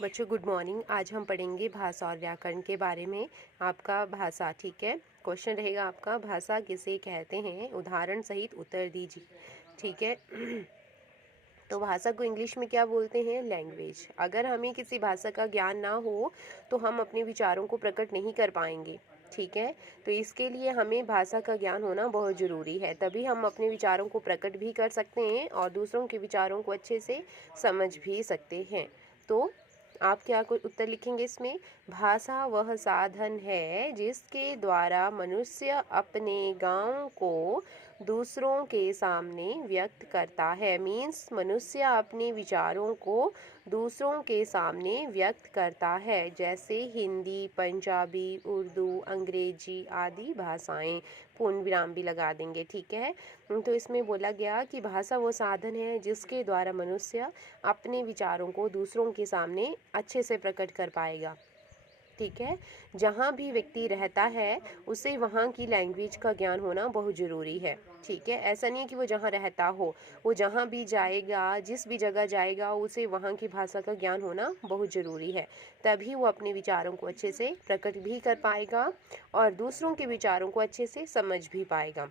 बच्चों good morning. आज हम पढ़ेंगे भाषा और व्याकरण के बारे में। आपका भाषा, ठीक है। क्वेश्चन रहेगा आपका, भाषा किसे कहते हैं, उदाहरण सहित उत्तर दीजिए, ठीक है। तो भाषा को इंग्लिश में क्या बोलते हैं? लैंग्वेज। अगर हमें किसी भाषा का ज्ञान ना हो तो हम अपने विचारों को प्रकट नहीं कर पाएंगे, ठीक है। तो इसके लिए हमें भाषा का ज्ञान होना बहुत ज़रूरी है, तभी हम अपने विचारों को प्रकट भी कर सकते हैं और दूसरों के विचारों को अच्छे से समझ भी सकते हैं। तो आप क्या कोई उत्तर लिखेंगे इसमें? भाषा वह साधन है जिसके द्वारा मनुष्य अपने गांव को दूसरों के सामने व्यक्त करता है। मीन्स मनुष्य अपने विचारों को दूसरों के सामने व्यक्त करता है, जैसे हिंदी, पंजाबी, उर्दू, अंग्रेजी आदि भाषाएं। पूर्ण विराम भी लगा देंगे, ठीक है। तो इसमें बोला गया कि भाषा वो साधन है जिसके द्वारा मनुष्य अपने विचारों को दूसरों के सामने अच्छे से प्रकट कर पाएगा, ठीक है। जहाँ भी व्यक्ति रहता है उसे वहाँ की लैंग्वेज का ज्ञान होना बहुत ज़रूरी है, ठीक है। ऐसा नहीं है कि वो जहाँ रहता हो, वो जहाँ भी जाएगा, जिस भी जगह जाएगा, उसे वहाँ की भाषा का ज्ञान होना बहुत ज़रूरी है। तभी वो अपने विचारों को अच्छे से प्रकट भी कर पाएगा और दूसरों के विचारों को अच्छे से समझ भी पाएगा।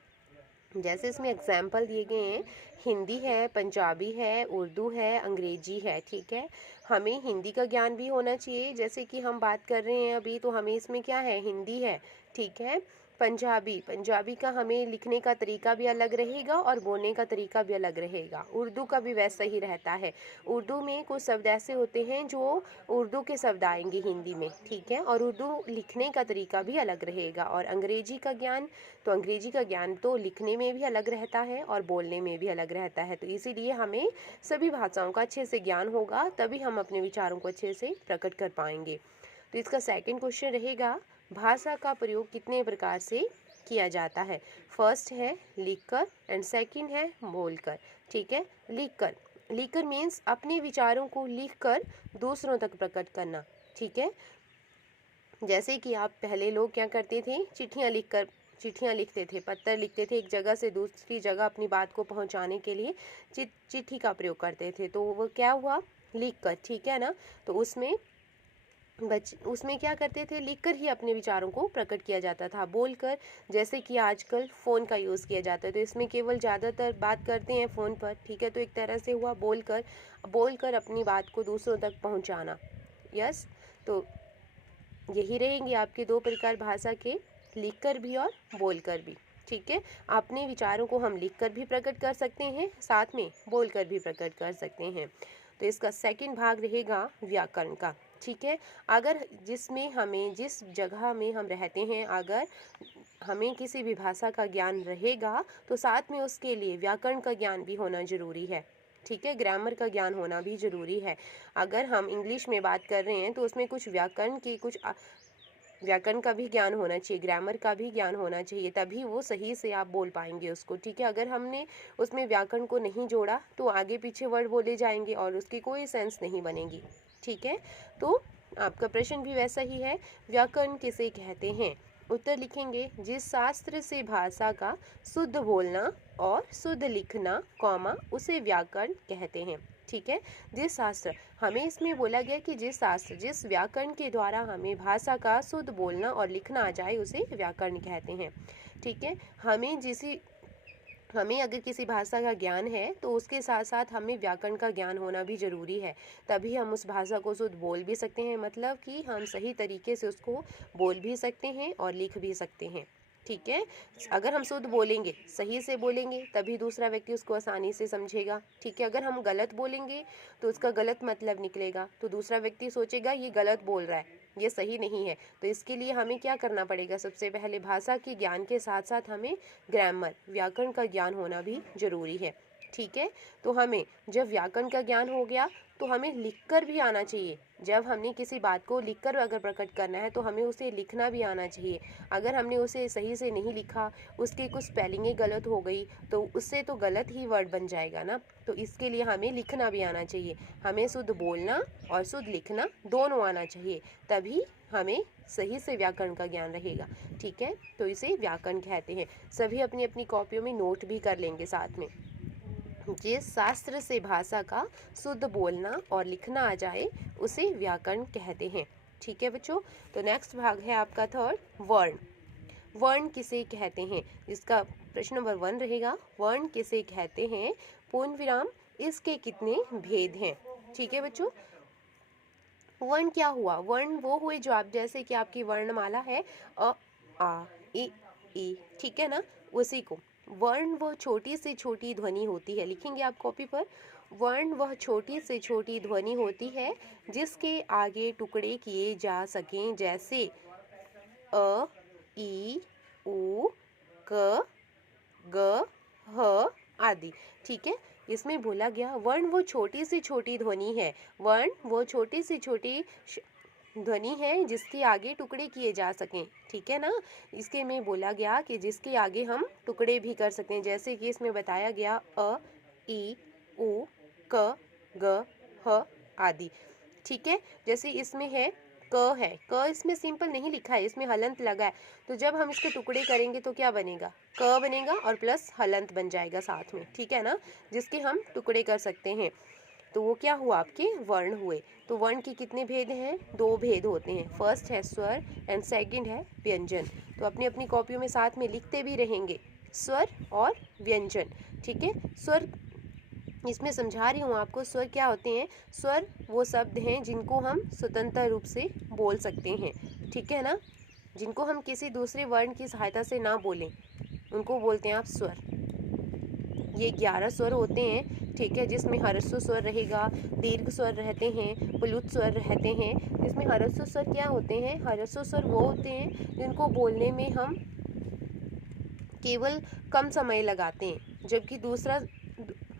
जैसे इसमें एग्जाम्पल दिए गए हैं, हिंदी है, पंजाबी है, उर्दू है, अंग्रेजी है, ठीक है। हमें हिंदी का ज्ञान भी होना चाहिए, जैसे कि हम बात कर रहे हैं अभी, तो हमें इसमें क्या है, हिंदी है, ठीक है। पंजाबी का हमें लिखने का तरीका भी अलग रहेगा और बोलने का तरीका भी अलग रहेगा। उर्दू का भी वैसा ही रहता है। उर्दू में कुछ शब्द ऐसे होते हैं जो उर्दू के शब्द आएंगे हिंदी में, ठीक है, और उर्दू लिखने का तरीका भी अलग रहेगा। और अंग्रेजी का ज्ञान, तो अंग्रेजी का ज्ञान तो लिखने में भी अलग रहता है और बोलने में भी अलग रहता है। तो इसीलिए हमें सभी भाषाओं का अच्छे से ज्ञान होगा, तभी हम अपने विचारों को अच्छे से प्रकट कर पाएंगे। तो इसका सेकंड क्वेश्चन रहेगा, भाषा का प्रयोग कितने प्रकार से किया जाता है? फर्स्ट है लिखकर एंड सेकंड है बोलकर, ठीक है। लिखकर मीन्स अपने विचारों को लिखकर दूसरों तक प्रकट करना, ठीक है। जैसे कि आप पहले लोग क्या करते थे, चिट्ठियाँ लिखते थे, पत्र लिखते थे, एक जगह से दूसरी जगह अपनी बात को पहुंचाने के लिए चिट्ठी का प्रयोग करते थे। तो वो क्या हुआ, लिखकर, ठीक है ना। तो उसमें क्या करते थे, लिखकर ही अपने विचारों को प्रकट किया जाता था। बोलकर, जैसे कि आजकल फ़ोन का यूज़ किया जाता है, तो इसमें केवल ज़्यादातर बात करते हैं फ़ोन पर, ठीक है। तो एक तरह से हुआ बोलकर अपनी बात को दूसरों तक पहुंचाना। यस, तो यही रहेंगे आपके दो प्रकार भाषा के, लिखकर भी और बोलकर भी, ठीक है। अपने विचारों को हम लिखकर भी प्रकट कर सकते हैं, साथ में बोलकर भी प्रकट कर सकते हैं। तो इसका सेकंड भाग रहेगा व्याकरण का, ठीक है। अगर जिस जगह में हम रहते हैं, अगर हमें किसी भी भाषा का ज्ञान रहेगा तो साथ में उसके लिए व्याकरण का ज्ञान भी होना ज़रूरी है, ठीक है। ग्रामर का ज्ञान होना भी ज़रूरी है। अगर हम इंग्लिश में बात कर रहे हैं तो उसमें कुछ व्याकरण का भी ज्ञान होना चाहिए, ग्रामर का भी ज्ञान होना चाहिए, तभी वो सही से आप बोल पाएंगे उसको, ठीक है। अगर हमने उसमें व्याकरण को नहीं जोड़ा तो आगे पीछे वर्ड बोले जाएंगे और उसकी कोई सेंस नहीं बनेगी, ठीक है। तो आपका प्रश्न भी वैसा ही है, व्याकरण किसे कहते हैं? उत्तर लिखेंगे, जिस शास्त्र से भाषा का शुद्ध बोलना और शुद्ध लिखना, कॉमा, उसे व्याकरण कहते हैं, ठीक है। जिस शास्त्र, हमें इसमें बोला गया कि जिस व्याकरण के द्वारा हमें भाषा का शुद्ध बोलना और लिखना आ जाए उसे व्याकरण कहते हैं, ठीक है। हमें अगर किसी भाषा का ज्ञान है तो उसके साथ साथ हमें व्याकरण का ज्ञान होना भी ज़रूरी है, तभी हम उस भाषा को शुद्ध बोल भी सकते हैं, मतलब कि हम सही तरीके से उसको बोल भी सकते हैं और लिख भी सकते हैं, ठीक है। अगर हम शुद्ध बोलेंगे, सही से बोलेंगे, तभी दूसरा व्यक्ति उसको आसानी से समझेगा, ठीक है। अगर हम गलत बोलेंगे तो उसका गलत मतलब निकलेगा, तो दूसरा व्यक्ति सोचेगा ये गलत बोल रहा है, ये सही नहीं है। तो इसके लिए हमें क्या करना पड़ेगा, सबसे पहले भाषा के ज्ञान के साथ साथ हमें ग्रामर, व्याकरण का ज्ञान होना भी ज़रूरी है, ठीक है। तो हमें जब व्याकरण का ज्ञान हो गया तो हमें लिखकर भी आना चाहिए। जब हमने किसी बात को लिखकर अगर प्रकट करना है तो हमें उसे लिखना भी आना चाहिए। अगर हमने उसे सही से नहीं लिखा, उसकी कुछ स्पेलिंगें गलत हो गई तो उससे तो गलत ही वर्ड बन जाएगा ना। तो इसके लिए हमें लिखना भी आना चाहिए, हमें शुद्ध बोलना और शुद्ध लिखना दोनों आना चाहिए, तभी हमें सही से व्याकरण का ज्ञान रहेगा, ठीक है। तो इसे व्याकरण कहते हैं। सभी अपनी अपनी कॉपियों में नोट भी कर लेंगे साथ में। जिस शास्त्र से भाषा का शुद्ध बोलना और लिखना आ जाए उसे व्याकरण कहते हैं। ठीक है बच्चों। तो नेक्स्ट भाग है आपका थर्ड, वर्ण। वर्ण किसे कहते हैं, जिसका प्रश्न नंबर 1 रहेगा, वर्ण किसे कहते हैं, पूर्ण विराम, इसके कितने भेद हैं। ठीक है बच्चों। वर्ण क्या हुआ, वर्ण वो हुए जो आप, जैसे कि आपकी वर्णमाला है अ आ इ ई, ठीक है ना, उसी को वर्ण वह छोटी से छोटी ध्वनि होती है, लिखेंगे आप कॉपी पर। वर्ण वह छोटी से छोटी ध्वनि होती है जिसके आगे टुकड़े किए जा सकें, जैसे अ ई उ क ग ह आदि। ठीक है। इसमें बोला गया वर्ण वो छोटी से छोटी ध्वनि है, वर्ण वो छोटी से छोटी ध्वनि है जिसके आगे टुकड़े किए जा सकें। ठीक है ना। इसके में बोला गया कि जिसके आगे हम टुकड़े भी कर सकते हैं, जैसे कि इसमें बताया गया अ ई उ क ग ह आदि। ठीक है। जैसे इसमें है क है, क इसमें सिंपल नहीं लिखा है, इसमें हलंत लगा है, तो जब हम इसके टुकड़े करेंगे तो क्या बनेगा, क बनेगा और प्लस हलंत बन जाएगा साथ में। ठीक है ना, जिसके हम टुकड़े कर सकते हैं। तो वो क्या हुआ, आपके वर्ण हुए। तो वर्ण के कितने भेद हैं, 2 भेद होते हैं। फर्स्ट है स्वर एंड सेकंड है व्यंजन। तो अपनी अपनी कॉपियों में साथ में लिखते भी रहेंगे, स्वर और व्यंजन। ठीक है। स्वर इसमें समझा रही हूँ आपको, स्वर क्या होते हैं, स्वर वो शब्द हैं जिनको हम स्वतंत्र रूप से बोल सकते हैं। ठीक है ना, जिनको हम किसी दूसरे वर्ण की सहायता से ना बोलें उनको बोलते हैं आप स्वर। ये 11 स्वर होते हैं। ठीक है, जिसमें ह्रस्व स्वर रहेगा, दीर्घ स्वर रहते हैं, प्लुत स्वर रहते हैं। इसमें ह्रस्व स्वर क्या होते हैं, ह्रस्व स्वर वो होते हैं जिनको बोलने में हम केवल कम समय लगाते हैं, जबकि दूसरा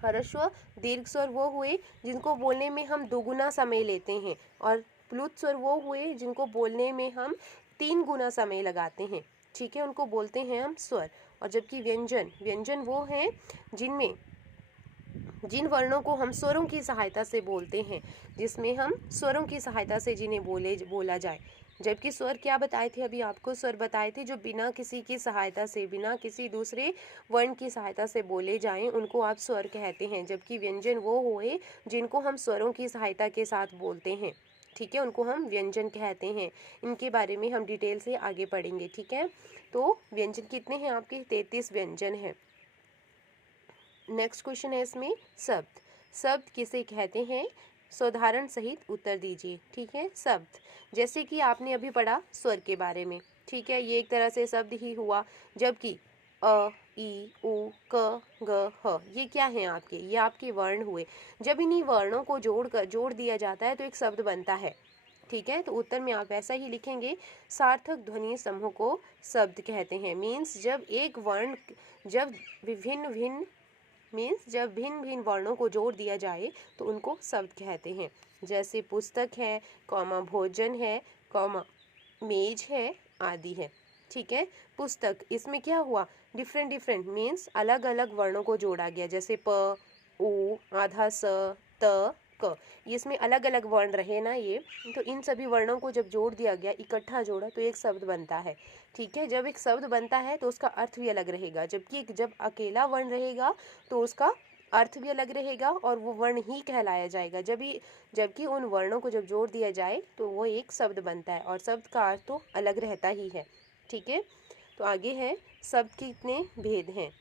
ह्रस्व दीर्घ स्वर वो हुए जिनको बोलने में हम दोगुना समय लेते हैं, और प्लुत स्वर वो हुए जिनको बोलने में हम 3 गुना समय लगाते हैं। ठीक है, उनको बोलते हैं हम स्वर। और जबकि व्यंजन, व्यंजन वो हैं जिनमें जिन वर्णों को हम स्वरों की सहायता से बोलते हैं, जिसमें हम स्वरों की सहायता से जिन्हें बोला जाए। जबकि स्वर क्या बताए थे, अभी आपको स्वर बताए थे जो बिना किसी की सहायता से, बिना किसी दूसरे वर्ण की सहायता से बोले जाएं, उनको आप स्वर कहते हैं। जबकि व्यंजन वो हुए जिनको हम स्वरों की सहायता के साथ बोलते हैं। ठीक है, उनको हम व्यंजन कहते हैं। इनके बारे में हम डिटेल से आगे पढ़ेंगे। ठीक है। तो व्यंजन कितने हैं आपके, 33 व्यंजन हैं। नेक्स्ट क्वेश्चन है इसमें शब्द। शब्द किसे कहते हैं, सोदाहरण सहित उत्तर दीजिए। ठीक है। शब्द, जैसे कि आपने अभी पढ़ा स्वर के बारे में। ठीक है, ये एक तरह से शब्द ही हुआ। जबकि अ ई उ क ग ह ये क्या हैं आपके, ये आपके वर्ण हुए। जब इन्हीं वर्णों को जोड़ दिया जाता है तो एक शब्द बनता है। ठीक है, तो उत्तर में आप ऐसा ही लिखेंगे, सार्थक ध्वनि समूह को शब्द कहते हैं। मीन्स जब एक वर्ण, जब जब भिन्न भिन्न वर्णों को जोड़ दिया जाए तो उनको शब्द कहते हैं। जैसे पुस्तक है, कॉमा भोजन है, कॉमा मेज है आदि है। ठीक है। पुस्तक, इसमें क्या हुआ, डिफरेंट मीन्स अलग अलग वर्णों को जोड़ा गया, जैसे प उ आधा स त क, इसमें अलग अलग वर्ण रहे ना ये, तो इन सभी वर्णों को जब जोड़ दिया गया, इकट्ठा जोड़ा, तो एक शब्द बनता है। ठीक है, जब एक शब्द बनता है तो उसका अर्थ भी अलग रहेगा, जबकि जब अकेला वर्ण रहेगा तो उसका अर्थ भी अलग रहेगा और वो वर्ण ही कहलाया जाएगा। जबकि उन वर्णों को जब जोड़ दिया जाए तो वो एक शब्द बनता है, और शब्द का अर्थ तो अलग रहता ही है। ठीक है। तो आगे है, शब्द के कितने भेद हैं।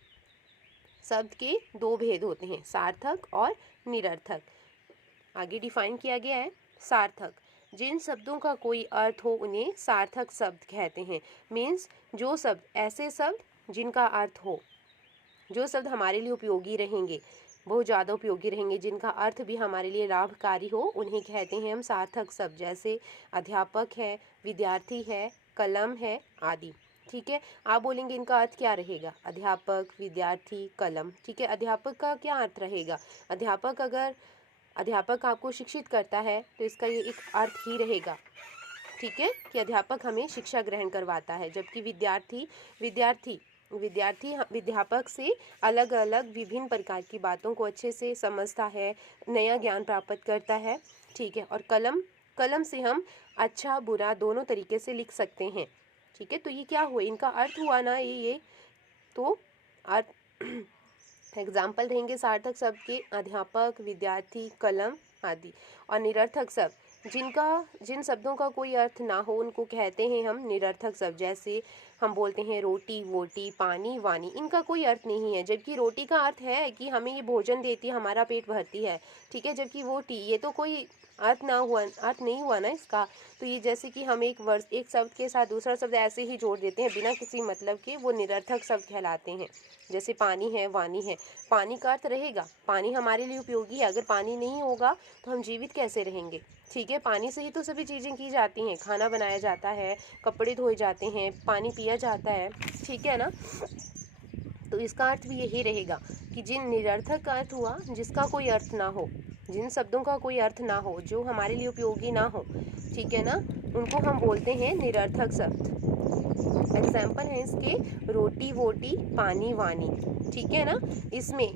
शब्द के 2 भेद होते हैं, सार्थक और निरर्थक। आगे डिफाइन किया गया है। सार्थक, जिन शब्दों का कोई अर्थ हो उन्हें सार्थक शब्द कहते हैं। मीन्स जो शब्द, ऐसे शब्द जिनका अर्थ हो, जो शब्द हमारे लिए उपयोगी रहेंगे, बहुत ज़्यादा उपयोगी रहेंगे, जिनका अर्थ भी हमारे लिए लाभकारी हो, उन्हें कहते हैं हम सार्थक शब्द। जैसे अध्यापक है, विद्यार्थी है, कलम है आदि। ठीक है, आप बोलेंगे इनका अर्थ क्या रहेगा, अध्यापक, विद्यार्थी, कलम। ठीक है, अध्यापक का क्या अर्थ रहेगा, अगर अध्यापक आपको शिक्षित करता है तो इसका ये एक अर्थ ही रहेगा। ठीक है, कि अध्यापक हमें शिक्षा ग्रहण करवाता है। जबकि विद्यार्थी विद्यापक से अलग अलग विभिन्न प्रकार की बातों को अच्छे से समझता है, नया ज्ञान प्राप्त करता है। ठीक है, और कलम से हम अच्छा बुरा दोनों तरीके से लिख सकते हैं। ठीक है, तो ये क्या हुआ, इनका अर्थ हुआ ना ये तो अर्थ एग्जाम्पल रहेंगे सार्थक शब्द के अध्यापक, विद्यार्थी, कलम आदि। और निरर्थक शब्द जिन शब्दों का कोई अर्थ ना हो उनको कहते हैं हम निरर्थक शब्द। जैसे हम बोलते हैं रोटी, वोटी, पानी, वानी, इनका कोई अर्थ नहीं है। जबकि रोटी का अर्थ है कि हमें ये भोजन देती है, हमारा पेट भरती है, ठीक है। जबकि वोटी ये तो कोई अर्थ नहीं हुआ ना इसका। तो ये जैसे कि हम एक शब्द के साथ दूसरा शब्द ऐसे ही जोड़ देते हैं बिना किसी मतलब के, वो निरर्थक शब्द कहलाते हैं। जैसे पानी है, वानी है, पानी का अर्थ रहेगा, पानी हमारे लिए उपयोगी है। अगर पानी नहीं होगा तो हम जीवित कैसे रहेंगे, ठीक है। पानी से ही तो सभी चीज़ें की जाती हैं, खाना बनाया जाता है, कपड़े धोए जाते हैं, पानी पिया जाता है, ठीक है ना। तो इसका अर्थ भी यही रहेगा कि जिन निरर्थक का अर्थ हुआ, जिसका कोई अर्थ ना हो, जिन शब्दों का कोई अर्थ ना हो, जो हमारे लिए उपयोगी ना हो, ठीक है ना, उनको हम बोलते हैं निरर्थक शब्द। एग्जाम्पल है इसके रोटी, वोटी, पानी, वानी, ठीक है ना। इसमें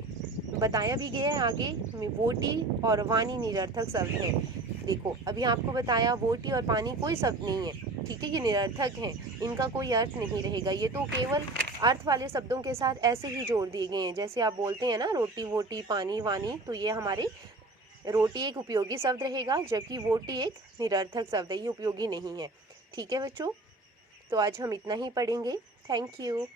बताया भी गया है आगे, वोटी और वानी निरर्थक शब्द हैं। देखो अभी आपको बताया वोटी और पानी कोई शब्द नहीं है, ठीक है, ये निरर्थक हैं, इनका कोई अर्थ नहीं रहेगा। ये तो केवल अर्थ वाले शब्दों के साथ ऐसे ही जोड़ दिए गए हैं। जैसे आप बोलते हैं ना रोटी, वोटी, पानी, वानी, तो ये हमारे रोटी एक उपयोगी शब्द रहेगा, जबकि वोटी एक निरर्थक शब्द है, ये उपयोगी नहीं है, ठीक है बच्चों। तो आज हम इतना ही पढ़ेंगे। Thank you.